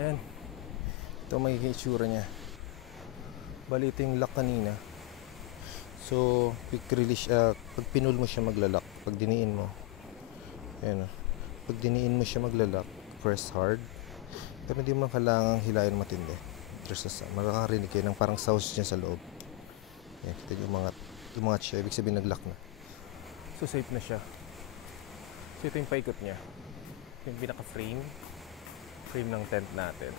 Ayan. Ito magiging itsura niya. Bali ito yung lock kanina. So, quick release, pag pinul mo siya maglalak. Pag diniin mo. Ayan. Pag diniin mo siya maglalak, press hard. Pero hindi mo kailangang hilayin matindi. Makakarinig kayo ng parang sounds niya sa loob. Ayan, kita nyo umangat siya. Ibig sabihin nag-lock na. So, safe na siya. So, ito yung paikot niya. Yung pinaka-frame ng tent natin.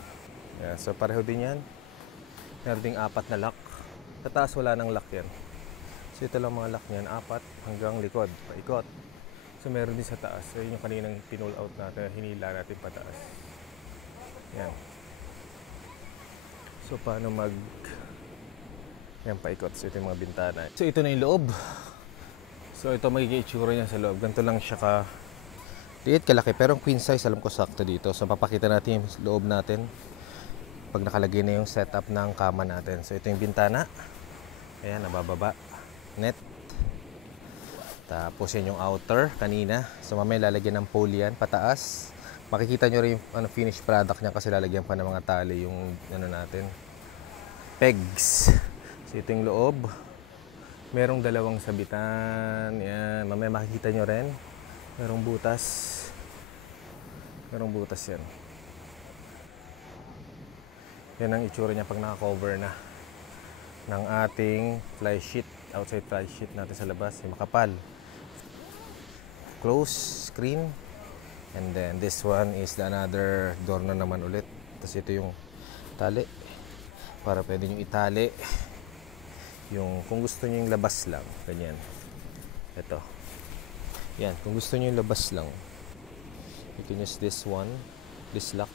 Yeah, so pareho din yan. Meron ding 4 na lock. Sa taas wala nang lock yan. So ito lang mga lock niyan, 4 hanggang likod, paikot. So meron din sa taas. So yun yung kaninang pinull out natin, hinila natin pataas. Yan. So paano yan, paikot. So ito yung mga bintana. So ito na yung loob. So ito magiging itsura niya sa loob. Ganito lang siya liit kalaki, pero queen size alam ko sakto dito. So papakita natin yung loob natin pag nakalagay na yung setup ng kama natin. So ito yung bintana. Ayan, nabababa. Net. Tapos yan yung outer kanina. So mamaya lalagyan ng pole yan pataas. Makikita nyo rin yung finished product niya kasi lalagyan pa ng mga tali yung natin. Pegs. So ito yung loob. Merong 2 sabitan. Yan, mamaya makikita nyo rin. Merong butas yan. Yan ang itsura niya pag naka-cover na ng ating fly sheet, outside fly sheet natin sa labas. Yung makapal. Close screen. And then this one is another door na naman ulit. Tapos ito yung tali. Para pwede nyo itali. Yung kung gusto nyo yung labas lang. Ganyan. Ito. Yan, kung gusto niyo yung labas lang, you can use this one, this lock.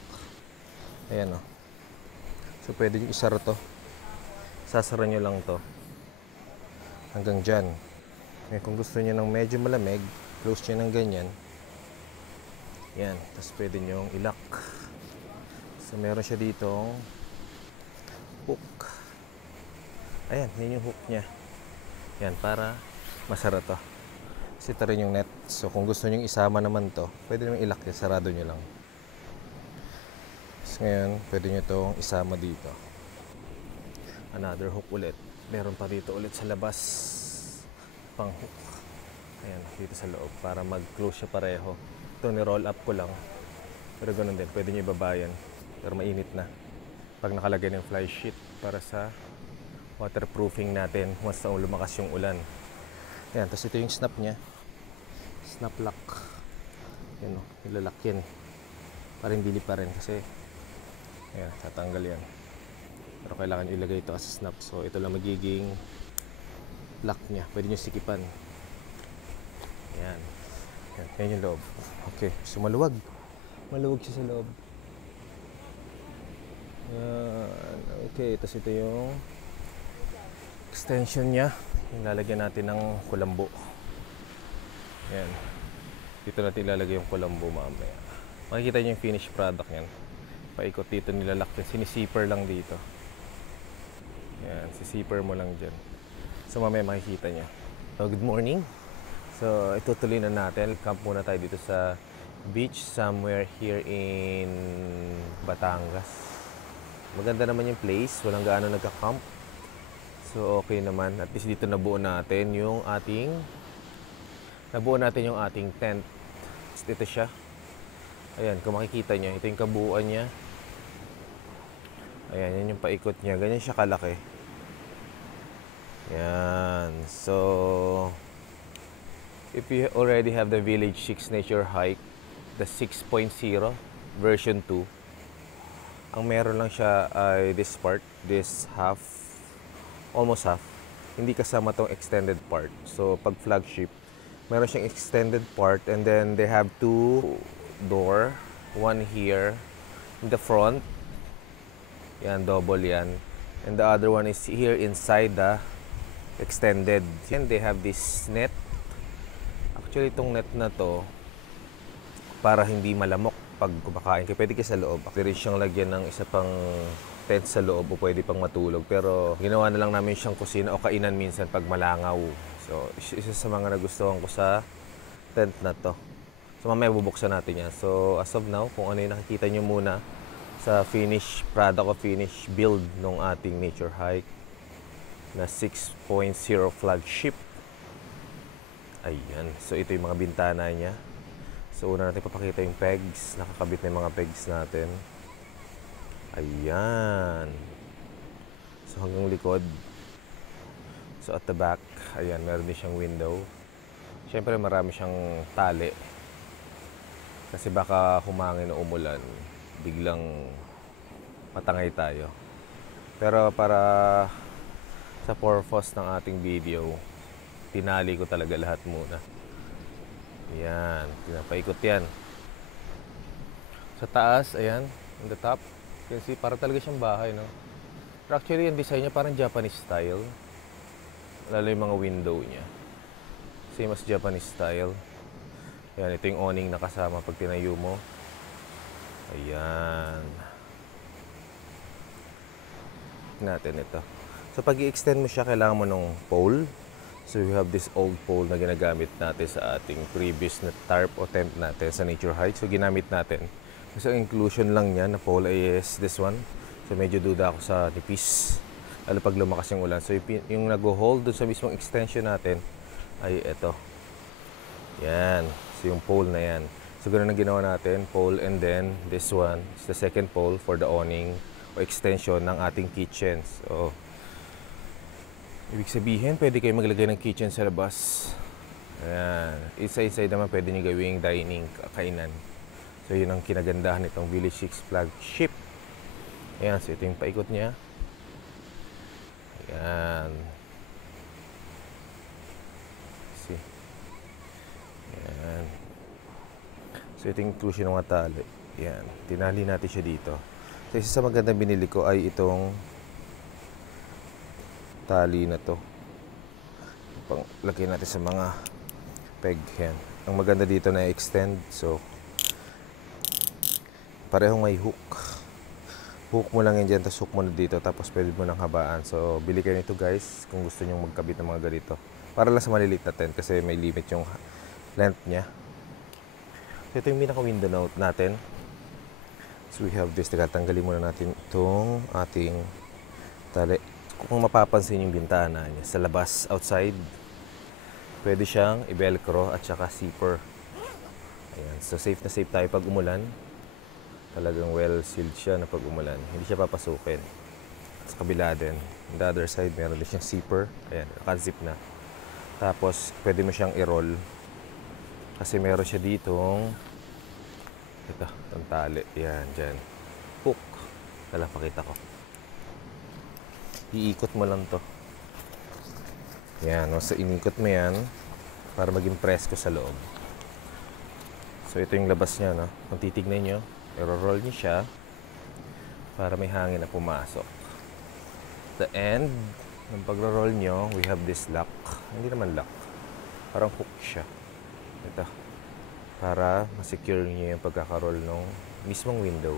Ayan o. So, pwede nyo isara to. Sasara nyo lang to. Hanggang dyan. Ngayon, kung gusto nyo ng medyo malamig, close nyo ng ganyan. Yan, tapos pwede nyo i-lock. So, meron siya ditong hook. Ayan, yun yung hook niya. Yan, para masara to. Ito rin yung net. So kung gusto nyo isama naman to, pwede naman i-lock yan, sarado nyo lang. So ngayon, pwede nyo itong isama dito. Another hook ulit. Meron pa dito ulit sa labas. Pang hook. Ayan, dito sa loob para mag-close siya pareho. Ito, ni-roll up ko lang. Pero ganun din, pwede nyo ibaba yan. Pero mainit na. Pag nakalagay ng fly sheet para sa waterproofing natin once na lumakas yung ulan. Ayan, tapos ito yung snap niya. Snap lock. Yan o, nilalak yan eh. Para hindi pa rin kasi ayan, tatanggal yan. Pero kailangan ilagay ito as snap. So ito lang magiging lock niya. Pwede nyo sikipan. Yan. Yan yung loob. Okay. So, maluwag. Maluwag siya sa loob. Yan. Okay. Tapos ito yung extension niya. Yung lalagyan natin ng kulambo. Yan. Dito natin ilalagay yung kulambo mamaya. Makikita nyo yung finished product yan. Paikot dito nilalak yan. Sinisiper lang dito. Yan. Sisiper mo lang dyan. So mamaya makikita nyo. So, good morning. So itutuloy na natin. Camp muna tayo dito sa beach somewhere here in Batangas. Maganda naman yung place. Walang gaano nagka-camp. So okay naman. At least dito nabuo natin yung ating tent. Ito siya. Ayan, kung makikita nyo, ito yung kabuuan niya. Ayan, yan yung paikot niya. Ganyan siya kalaki. Yan. So, if you already have the Village 6 Nature Hike, the 6.0 version 2, ang meron lang siya ay this part, this half, almost half. Hindi kasama tong extended part. So, pag flagship, meron siyang extended part and then they have two door, one here in the front, yan, double yan, and the other one is here inside the extended. And they have this net. Actually itong net na to para hindi malamok pag kumakain kayo, pwede kayo sa loob. Pwede siyang lagyan ng isa pang tent sa loob o pwede pang matulog, pero ginawa na lang namin siyang kusina o kainan minsan pag malangaw. So isa sa mga nagustuhan ko sa tent na to. So mamaya bubuksan natin yan. So as of now, kung ano yung nakikita nyo muna sa finish product o finish build ng ating nature hike na 6.0 flagship. Ayan. So ito yung mga bintana niya. So una natin papakita yung pegs. Nakakabit na yung mga pegs natin. Ayan. So hanggang likod. So at the back, ayan, meron din siyang window. Siyempre marami siyang tali. Kasi baka humangin o umulan, biglang matangay tayo. Pero para sa purpose ng ating video, tinali ko talaga lahat muna. Ayan, pinapaikot yan. Sa taas, ayan, on the top, you can see, para talaga siyang bahay, no? Pero actually, yung design niya parang Japanese style. Lalo yung mga window niya. Same as Japanese style. Ayan, ito yung awning na kasama pag tinayo mo. Ayan. Natin ito. So pag i-extend mo siya, kailangan mo ng pole. So we have this old pole na ginagamit natin sa ating previous na tarp o tent natin sa nature hike. So ginamit natin. Kasi ang inclusion lang niya na pole is this one. So medyo duda ako sa nipis. Lalo pag lumakas yung ulan. So yung nag-hold dun sa mismong extension natin ay ito. Yan. So yung pole na yan. So ganoon ang ginawa natin. Pole and then this one is the second pole for the awning o extension ng ating kitchen. So ibig sabihin, pwede kayo maglagay ng kitchen sa labas. Ayan. Inside naman pwede nyo gawing dining, kainan. So yun ang kinagandahan nitong Village 6 flagship. Ayan. So ito yung paikot niya. Ayan. See. Ayan. So ito yung inclusion ng mga tali. Ayan. Tinali natin siya dito. So isa sa magandang binili ko ay itong tali na to. Lagyan natin sa mga peg. Yan. Ang maganda dito na extend. So parehong may hook. Hook mo lang yan dyan, tapos hook mo na dito, tapos pwede mo nang habaan. So bili kayo nito guys kung gusto nyo magkabit ng mga ganito. Para lang sa maliliit na tent kasi may limit yung length nya. So ito yung pinaka window note natin. So we have this. Tanggalin muna natin itong ating tali. Kung mapapansin yung bintana niya sa labas, outside, pwede siyang i-velcro at saka zipper. Ayan. So safe na safe tayo pag umulan. Talagang well sealed siya na pag umulan. Hindi siya papasukin. Sa kabila din. On the other side, meron din siyang zipper. Ayan, naka-zip na. Tapos, pwede mo siyang i-roll. Kasi meron siya ditong ito, itong tali. Ayan, dyan. Hook. Pakita ko. Iikot mo lang to. Yan, so inikot mo yan para maging presko sa loob. So ito yung labas niya, no? Kung titignan nyo, i-roll nyo siya para may hangin na pumasok. The end ng pag-roll nyo, we have this lock. Hindi naman lock, parang hook siya. Ito, para ma-secure nyo yung pagkakaroll ng mismong window.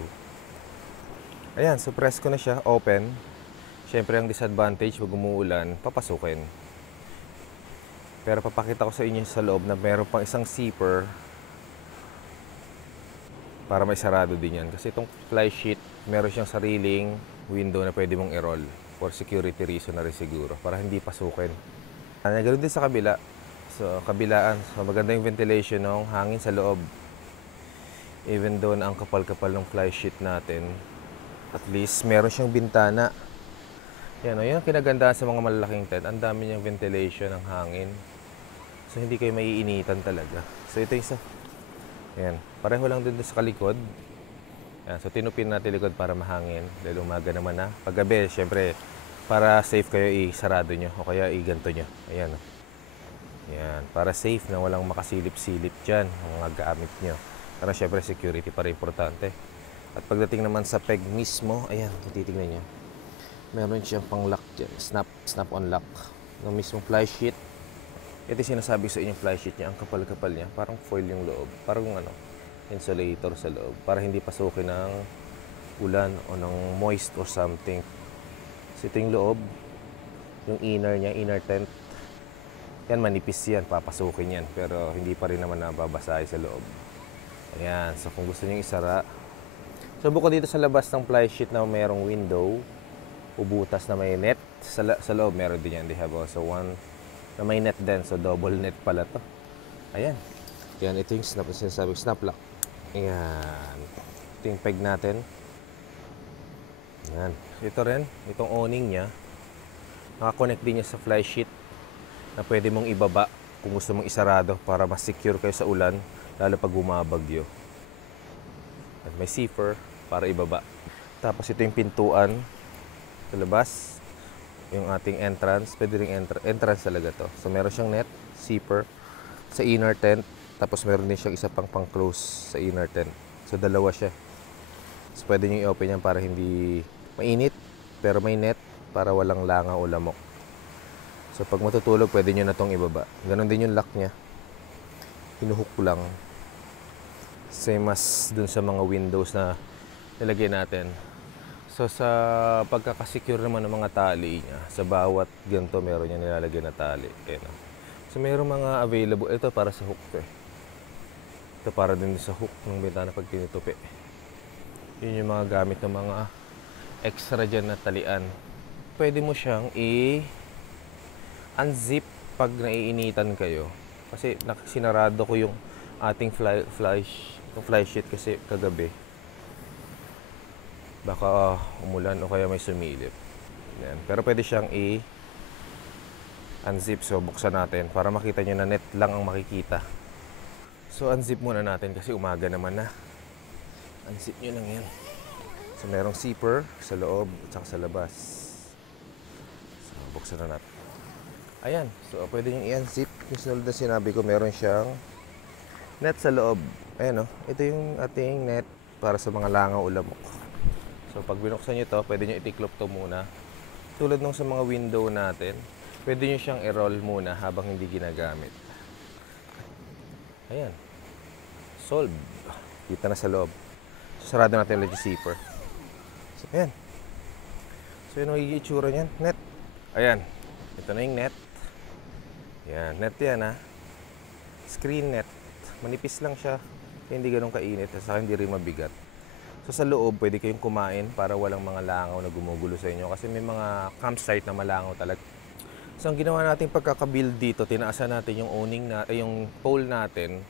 Ayan, so press ko na siya, open. Siyempre ang disadvantage, pag umuulan, papasukin. Pero papakita ko sa inyo sa loob na meron pang isang zipper para may sarado din yan. Kasi itong fly sheet, meron siyang sariling window na pwede mong i-roll. For security reason na rin siguro, para hindi pasukin. Ganoon din sa kabila. So, kabilaan. So, maganda yung ventilation ng hangin sa loob. Even though na ang kapal-kapal ng fly sheet natin, at least meron siyang bintana. Yan o, yun ang kinagandaan sa mga malalaking tent. Ang dami niyang ventilation ng hangin. So, hindi kayo maiinitan talaga. So, ito yung isa. Yan. Pareho lang din sa kalikod. Yan. So, tinupin natin likod para mahangin. Dahil umaga naman na. Paggabi, syempre, para safe kayo, isarado nyo. O kaya, iganto nyo. Ayan o. Yan. Para safe na walang makasilip-silip dyan ang mga gamit nyo. Para syempre, security para importante. At pagdating naman sa peg mismo, ayan, titignan nyo. Meron siyang pang-lock dyan. Snap-on lock. Ng mismong fly sheet. Ito yung sinasabi sa inyong fly sheet niya. Ang kapal-kapal niya. Parang foil yung loob. Parang insulator sa loob. Para hindi pasukin ng ulan o ng moist or something. So ito yung loob. Yung inner niya, inner tent. Yan, manipis yan. Papasukin yan. Pero hindi pa rin naman nababasahe sa loob. Ayan. So kung gusto niyo isara. So bukod dito sa labas ng fly sheet na mayroong window, butas na may net. Sa loob meron din yan. They have also one na may net din. So double net pala to. Ayan. Yan, ito yung sinasabi, snap lock. Ayan. Ito yung peg natin. Ayan. Ito rin, itong awning niya. Nakakonect din niya sa fly sheet na pwede mong ibaba kung gusto mong isarado para mas secure kayo sa ulan, lalo pag bumabagyo. At may zipper para ibaba. Tapos ito yung pintuan sa labas. Yung ating entrance, pwede ring entrance talaga to. So meron siyang net, zipper sa inner tent, tapos meron din siyang isa pang close sa inner tent. So dalawa siya. So pwede niyo i-open yan para hindi mainit, pero may net para walang langaw o lamok. So pag matutulog, pwede niyo na tong ibaba. Ganon din yung lock niya. Hinuhook lang. Same as dun sa mga windows na nilagay natin. So sa pagkakasecure naman ng mga tali niya, sa bawat ganito meron niya nilalagay na tali. Ayan. So mayroong mga available. Ito para sa hook to eh. Ito para din sa hook ng bintana pag tinutupi. Yun yung mga gamit ng mga extra dyan na talian. Pwede mo siyang unzip pag naiinitan kayo. Kasi sinarado ko yung ating fly sheet kasi kagabi. Baka umulan o kaya may sumilip. Yan. Pero pwede siyang unzip. So buksan natin para makita nyo na net lang ang makikita. So unzip muna natin kasi umaga naman na. Unzip nyo lang yan. So merong zipper sa loob at saka sa labas. So buksan na natin. Ayan. So pwede nyo i-unzip. Yung sunod na sinabi ko, meron siyang net sa loob. Ayan o. Ito yung ating net para sa mga langaw o lamok. So pag binuksan nyo to, pwede nyo itiklop to muna. Tulad nung sa mga window natin, pwede nyo siyang i-roll muna habang hindi ginagamit. Ayan. Solved. Kita na sa loob. So, sarado natin ulit yung zipper. So ayan. So yun ang itsura niyan. Net. Ayan. Ito na yung net. Ayan. Net yan ha. Screen net. Manipis lang siya. Hindi ganun kainit. At saka hindi rin mabigat. So sa loob, pwede kayong kumain para walang mga langaw na gumugulo sa inyo. Kasi may mga campsite na malangaw talaga. So ang ginawa natin pagkakabuild dito, tinaasan natin yung awning yung pole natin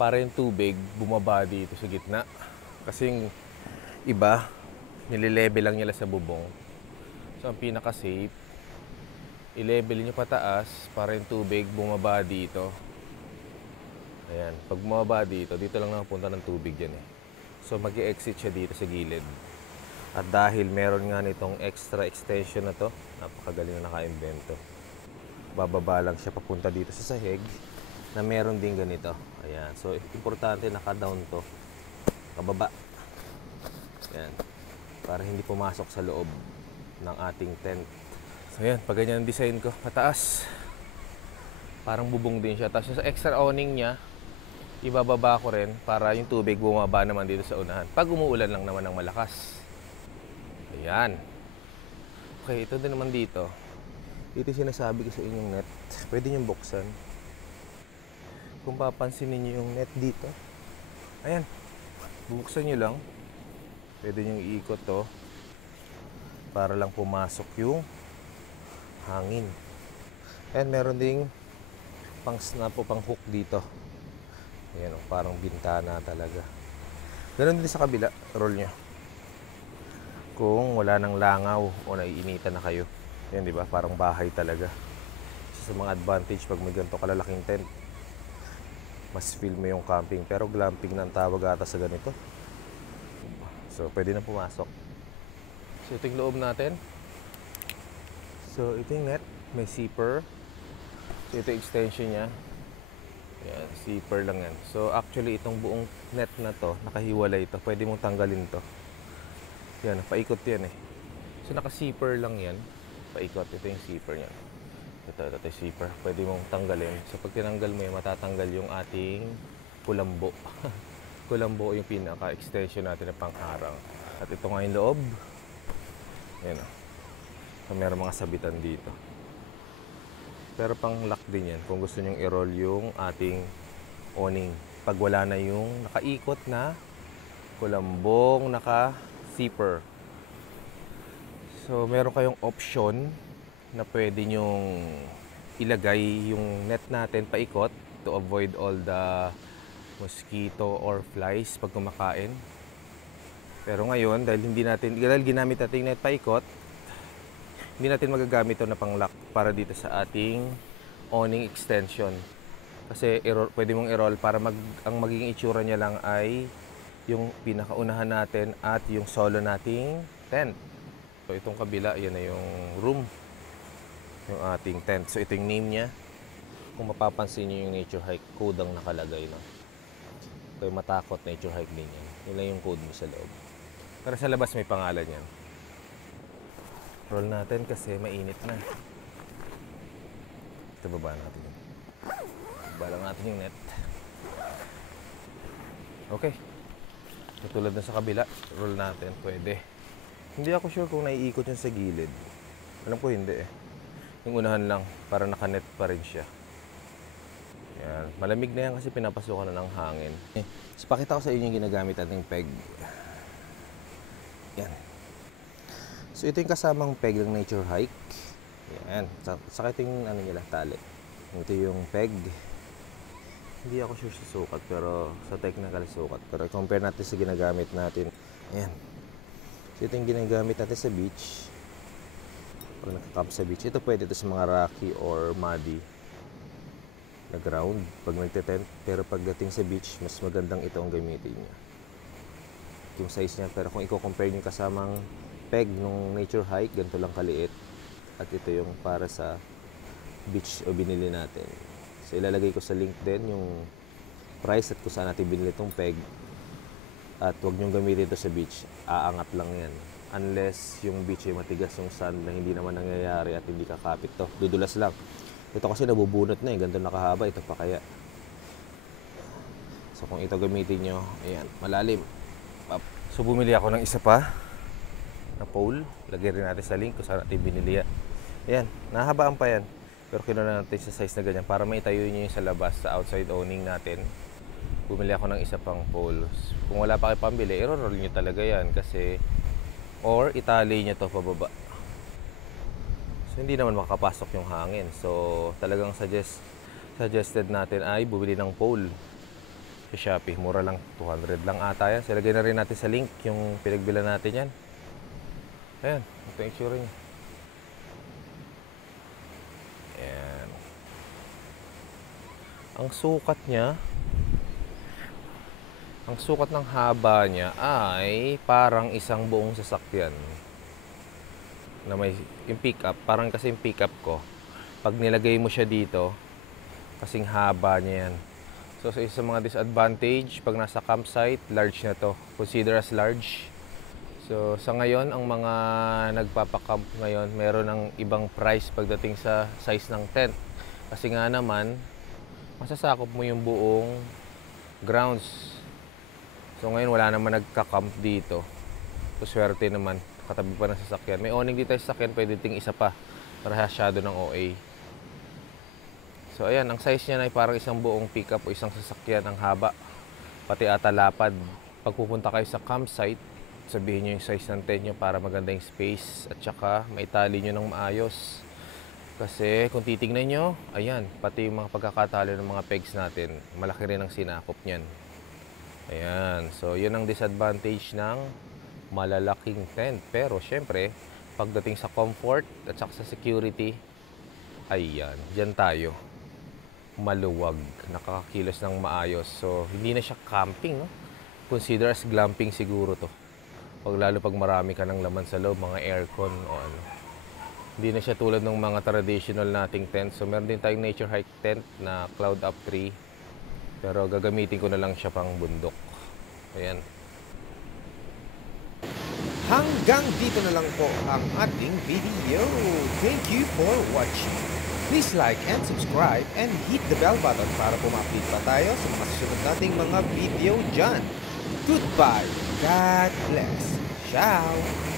para yung tubig bumaba dito sa gitna. Kasi yung iba, nililevel lang nila sa bubong. So ang pinaka-safe, i-level nyo pataas para yung tubig bumaba dito. Ayan, pag bumaba dito, dito lang nakapunta ng tubig yan eh. So mag-i-exit siya dito sa gilid. At dahil meron nga nitong extra extension na to, napakagaling na naka-invento. bababa lang siya papunta dito sa sahig na meron din ganito. Ayan. So, importante naka-down to. Kababa. Ayan. Para hindi pumasok sa loob ng ating tent. So, ayan. Pag ganyan ang design ko, mataas. Parang bubong din siya. Tapos sa extra awning niya, ibababa ko rin para yung tubig bumaba naman dito sa unahan. Pag umuulan lang naman ng malakas. Ayan. Okay, ito din naman dito. Dito sinasabi ko sa inyong net. Pwede niyong buksan. Kung papansin niyo yung net dito. Ayan. Bubuksan niyo lang. Pwede niyong iikot to. Para lang pumasok yung hangin. Ayan, meron ding pang snap o pang hook dito. Ayan, parang bintana talaga. Ganun din sa kabila. Roll niyo. Kung wala nang langaw o naiinitan na kayo. Yan, di ba? Parang bahay talaga. Isa sa mga advantage pag may ganito kalalaking tent. Mas feel mo yung camping. Pero glamping na ang tawag ata sa ganito. So, pwede na pumasok. So, ito yung loob natin. So, ito yung net. May zipper. So, ito yung extension niya. Yan, zipper lang yan. So, actually, itong buong net na to, nakahiwalay ito. Pwede mong tanggalin to. Yan, paikot yan eh. So, naka-zipper lang yan. Paikot. Ito yung zipper niya. Ito yung zipper. Pwede mong tanggalin. So, pag tinanggal mo yan, matatanggal yung ating kulambo. Kulambo yung pinaka-extension natin na pang-harang. At ito nga yung loob. Yan o. So, meron mga sabitan dito. Pero pang-lock din yan. Kung gusto nyong i-roll yung ating awning. Pag wala na yung nakaikot na kulambong naka-zipper. So, meron kayong option na pwede nyong ilagay yung net natin paikot to avoid all the mosquito or flies pag kumakain. Pero ngayon, dahil ginamit natin yung net paikot, hindi natin magagamit ito na pang-lock para dito sa ating awning extension. Kasi pwede mong i-roll para ang magiging itsura niya lang ay yung pinakaunahan natin at yung solo nating tent. So, itong kabila, yan na yung room. Yung ating tent. So, ito yung name niya. Kung mapapansin niyo yung nature hike, code ang nakalagay. No? So, yung matakot, nature hike din yan. Yun lang yung code mo sa loob. Pero sa labas, may pangalan yan. Roll natin kasi mainit na. Ito, baba natin yun. Baba lang natin yung net. Okay. Katulad na sa kabila, roll natin. Pwede. Hindi ako sure kung naiikot yun sa gilid. Alam ko hindi eh. Yung unahan lang, para nakanet pa rin siya. Yan. Malamig na yan kasi pinapasukan na ng hangin. So, pakita ko sa inyo yung ginagamit nating peg. Yan. So, ito yung kasamang peg ng nature hike. Yan. Saka ito yung nila, tali. Ito yung peg. Hindi ako sure sa sukat, pero sa technical sukat. Pero compare natin sa ginagamit natin. Yan. So, ito yung ginagamit natin sa beach. Pag nakakap sa beach, ito pwede ito sa mga rocky or muddy na ground pag nagte-tent. Pero pagdating sa beach, mas magandang ito ang gamitin niya. Yung size niya. Pero kung i-compare niyo kasamang peg nung nature hike, ganito lang kaliit. At ito yung para sa beach o binili natin. So, ilalagay ko sa link din yung price at kung saan natin binili itong peg. At huwag nyong gamitin ito sa beach. Aangat lang yan. Unless yung beach ay matigas yung sand na hindi naman nangyayari at hindi kakapit to. Dudulas lang. Ito kasi nabubunot na eh. Ganito nakahaba. Ito pa kaya. So kung ito gamitin nyo, ayan, malalim. Up. So bumili ako ng isa pa na pole. Lagay rin natin sa link kung saan natin binili yan. Ayan, nahabaan pa yan. Pero kinuha natin sa size na ganyan para maitayo nyo yung sa labas, sa outside awning natin. Bumili ako ng isa pang pole. Kung wala pa kayo pambili, i-roll nyo talaga yan kasi or itali nyo to pababa. So hindi naman makakapasok yung hangin. So talagang suggested natin ay bumili ng pole sa Shopee. Mura lang, 200 lang ata yan. So ilagay na rin natin sa link yung pinagbila natin yan. Ayan, ito yung itsura niya. Ayan. Ang sukat ng haba niya ay parang isang buong sasakyan na may yung pickup. Parang kasi yung pickup ko Pag nilagay mo siya dito, kasing haba niya yan. So sa isa sa mga disadvantage, pag nasa campsite, large na to. Consider as large. So sa ngayon, ang mga nagpapacamp ngayon, meron ng ibang price pagdating sa size ng tent. Kasi nga naman, masasakop mo yung buong grounds. So ngayon, wala naman nagka-camp dito. So swerte naman, katabi pa ng sasakyan. May awning dito sa sasakyan, pwede ting isa pa para shadow ng OA. So ayan, ang size niya ay parang isang buong pickup o isang sasakyan ang haba. Pati ata lapad. Pag pupunta kayo sa campsite, sabihin nyo yung size ng tent nyo para maganda yung space. At saka maitali nyo ng maayos. Kasi kung titignan nyo, ayan, pati yung mga pagkakatali ng mga pegs natin, malaki rin ang sinakop niyan. Ayan, so yun ang disadvantage ng malalaking tent. Pero syempre, pagdating sa comfort at saka sa security, ayan, dyan tayo. Maluwag, nakakakilos ng maayos. So, hindi na siya camping, no? Consider as glamping siguro to. Lalo pag marami ka ng laman sa loob, mga aircon o ano. Hindi na siya tulad ng mga traditional nating tent. So, meron din tayong nature hike tent na cloud up tree. Pero gagamitin ko na lang siya pang bundok. Ayan. Hanggang dito na lang po ang ating video. Thank you for watching. Please like and subscribe and hit the bell button para puma-update pa tayo sa mga susunod nating mga video dyan. Goodbye. God bless. Ciao.